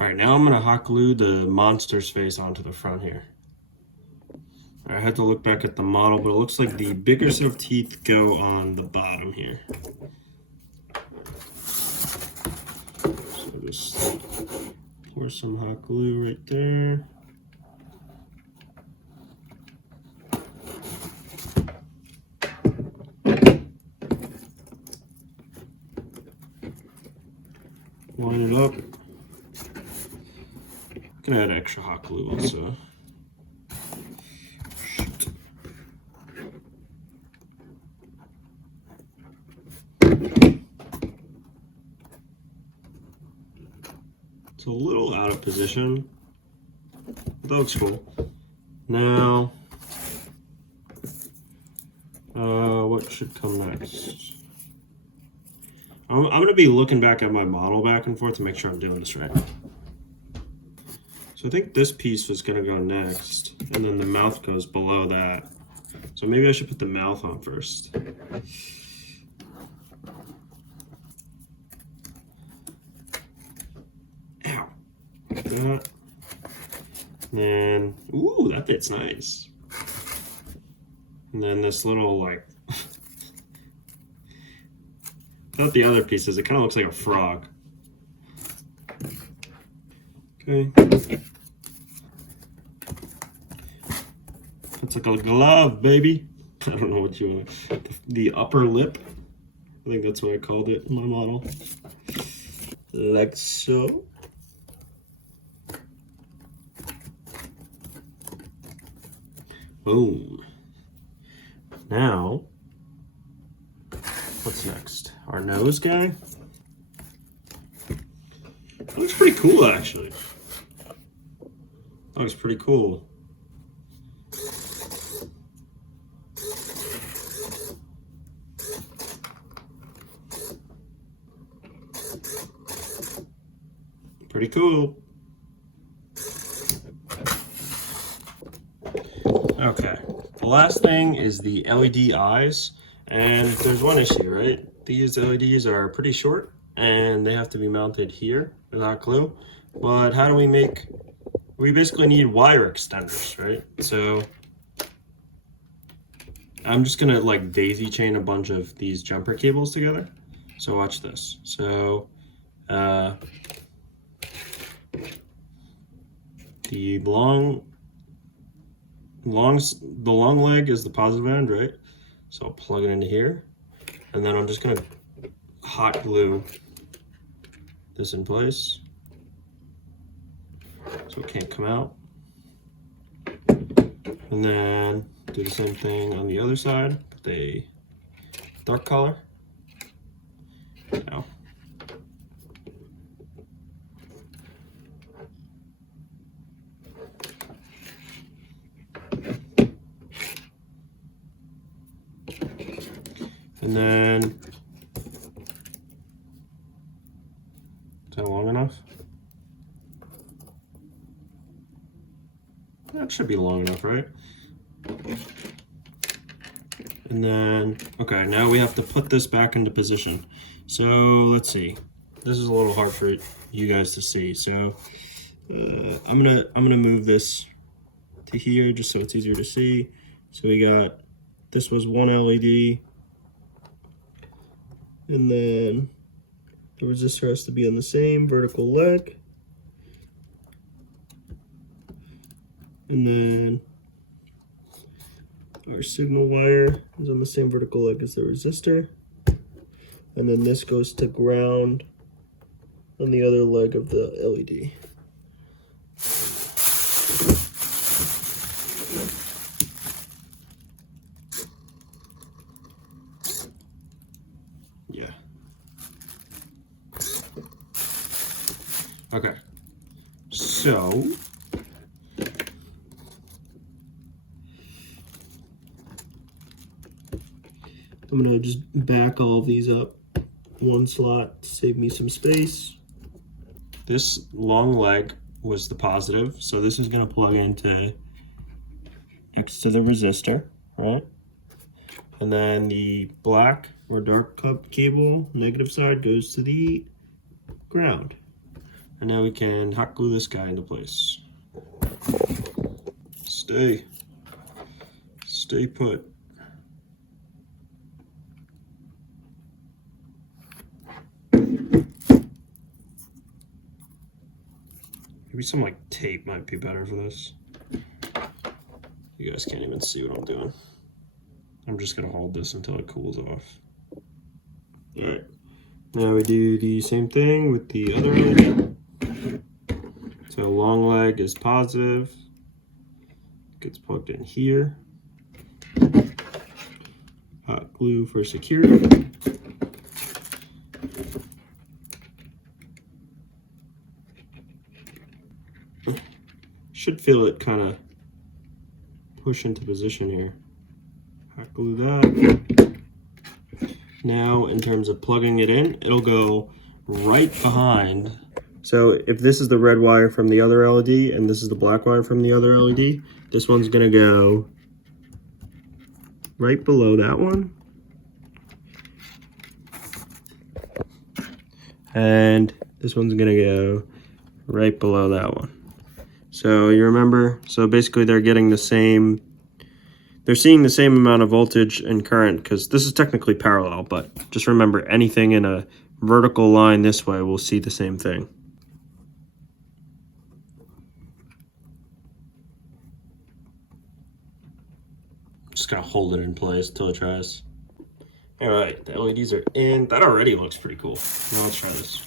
All right, now I'm gonna hot glue the monster's face onto the front here. I had to look back at the model, but it looks like the bigger set of teeth go on the bottom here. So just pour some hot glue right there. Line it up. I'm gonna add extra hot glue also. It's a little out of position. That looks cool. Now, what should come next? I'm gonna be looking back at my model back and forth to make sure I'm doing this right. So I think this piece was gonna go next, and then the mouth goes below that. So maybe I should put the mouth on first. Ow. Like that. And then, ooh, that fits nice. And then this little, like, without the other pieces, it kind of looks like a frog. Okay. It's like a glove, baby. I don't know what you want. The upper lip. I think that's what I called it in my model. Like so. Boom. Now, what's next? Our nose guy. That looks pretty cool, actually. That looks pretty cool. Pretty cool. Okay, the last thing is the LED eyes, and there's one issue, right? These LEDs are pretty short and they have to be mounted here with hot glue. But how do we make, we basically need wire extenders, right? So I'm just gonna like daisy chain a bunch of these jumper cables together. So watch this. So the long leg is the positive end, right? So I'll plug it into here, and then I'm just gonna hot glue this in place so it can't come out. And then do the same thing on the other side with a dark color. Now, and then, is that long enough? That should be long enough, right? And then, okay, now we have to put this back into position. So let's see. This is a little hard for you guys to see. So I'm gonna move this to here just so it's easier to see. So we got, this was one LED, and then the resistor has to be on the same vertical leg, and then our signal wire is on the same vertical leg as the resistor, and then this goes to ground on the other leg of the LED. Yeah. Okay. So I'm gonna just back all of these up one slot to save me some space. This long leg was the positive, so this is gonna plug into next to the resistor, right? And then the black or dark cup cable, negative side, goes to the ground. And now we can hot glue this guy into place. Stay put. Maybe some like tape might be better for this. You guys can't even see what I'm doing. I'm just gonna hold this until it cools off. All right, now we do the same thing with the other LED. So long leg is positive, gets plugged in here. Hot glue for security. Should feel it kind of push into position here. Hot glue that. Now, in terms of plugging it in, it'll go right behind. So if this is the red wire from the other LED and this is the black wire from the other LED, this one's gonna go right below that one. And this one's gonna go right below that one. So you remember, so basically they're getting the same, they're seeing the same amount of voltage and current because this is technically parallel, but just remember anything in a vertical line this way will see the same thing. Just gonna hold it in place till it tries. All right, the LEDs are in. That already looks pretty cool. Now let's try this.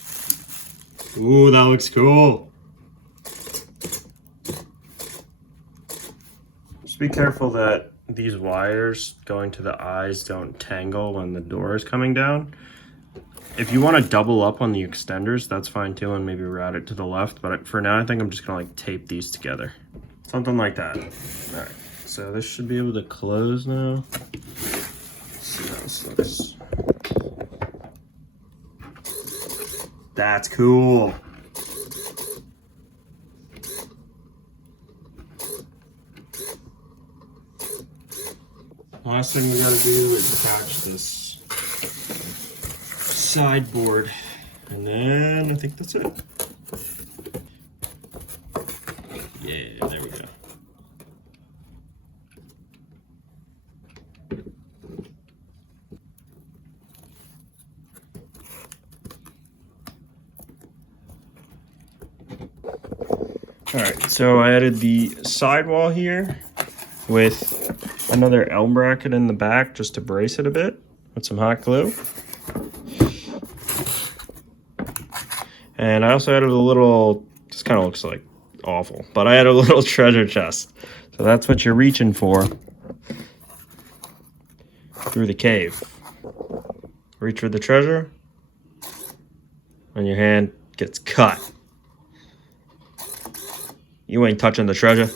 Ooh, that looks cool. Just be careful that these wires going to the eyes don't tangle when the door is coming down. If you want to double up on the extenders, that's fine too, and maybe route it to the left. But for now, I think I'm just gonna like tape these together. Something like that. All right, so this should be able to close now. Let's see how this looks. That's cool. Last thing we gotta do is attach this sideboard, and then I think that's it. Yeah, there we go. All right, so I added the sidewall here with another L bracket in the back just to brace it a bit with some hot glue. And I also added a little, this kind of looks like awful, but I added a little treasure chest. So that's what you're reaching for through the cave. Reach for the treasure, and your hand gets cut. You ain't touching the treasure.